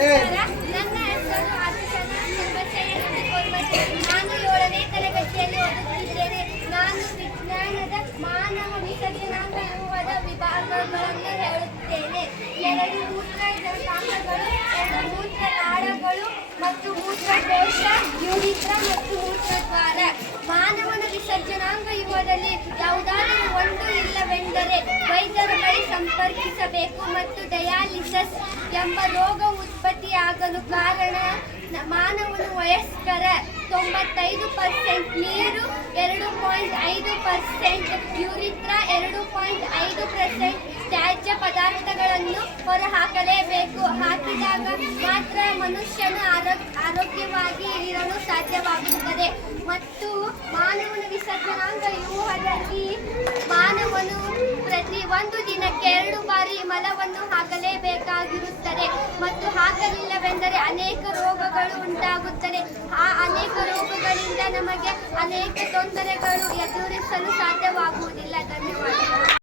ನನ್ನ ಹೆಸರು ಅರ್ಚನಾ ಸುಬ್ಬಯ್ಯ ಕೋರ್ಮಟ್ಟಿ. ನಾನು 7ನೇ ತರಗತಿಯಲ್ಲಿ ಓದುತ್ತಿದ್ದೇನೆ. ನಾನು ವಿಜ್ಞಾನದ ಮಾನವ ವಿಸರ್ಜನಾಂಗ ರೂಪದ ವಿಭಾಗಗಳನ್ನು ಹೇಳುತ್ತೇನೆ. 2 ಮೂತ್ರಜನಕಾಂಗಗಳು, 2 ಮೂತ್ರನಾಳಗಳು ಮತ್ತು ಮೂತ್ರಕೋಶ, ಯುರಿತ್ರ ಮತ್ತು ಮೂತ್ರದ್ವಾರ. ಮಾನವನ ವಿಸರ್ಜನಾಂಗ ಯುಗದಲ್ಲಿ ಯಾವುದಾದರೂ ಒಂದು ಇಲ್ಲವೆಂದರೆ ವೈದ್ಯರ ಬಳಿ ಸಂಪರ್ಕಿಸಬೇಕು ಮತ್ತು ಡಯಾಲಿಸಿಸ್ ಎಂಬ ರೋಗ ಉತ್ಪತ್ತಿಯಾಗಲು ಕಾರಣ ಮಾನವನ ವಯಸ್ಕರ 95% ನೀರು, 2.5% ಯುರಿತ್ರ, 2.5% ತ್ಯಾಜ್ಯ ಪದಾರ್ಥಗಳನ್ನು ಹೊರಹಾಕಲೇಬೇಕು. ಹಾಕಿದಾಗ ಮಾತ್ರ ಮನುಷ್ಯನು ಆರೋಗ್ಯವಾಗಿ ಇರಲು ಸಾಧ್ಯವಾಗುತ್ತದೆ. ಮತ್ತು ಮಾನವನ ವಿಸರ್ಜನಾಂಗ ವ್ಯೂಹದಲ್ಲಿ ಮಾನವನು ಪ್ರತಿ 1 ದಿನಕ್ಕೆ 2 ಬಾರಿ ಮಲವನ್ನು ಹಾಕಲೇಬೇಕಾಗಿರುತ್ತದೆ. ಮತ್ತು ಹಾಕಲಿಲ್ಲವೆಂದರೆ ಅನೇಕ ರೋಗಗಳು ಉಂಟಾಗುತ್ತದೆ. ಆ ಅನೇಕ ರೋಗಗಳಿಂದ ನಮಗೆ ಅನೇಕ ತೊಂದರೆಗಳು ಎದುರಿಸಲು ಸಾಧ್ಯವಾಗುವುದಿಲ್ಲ. ಧನ್ಯವಾದ.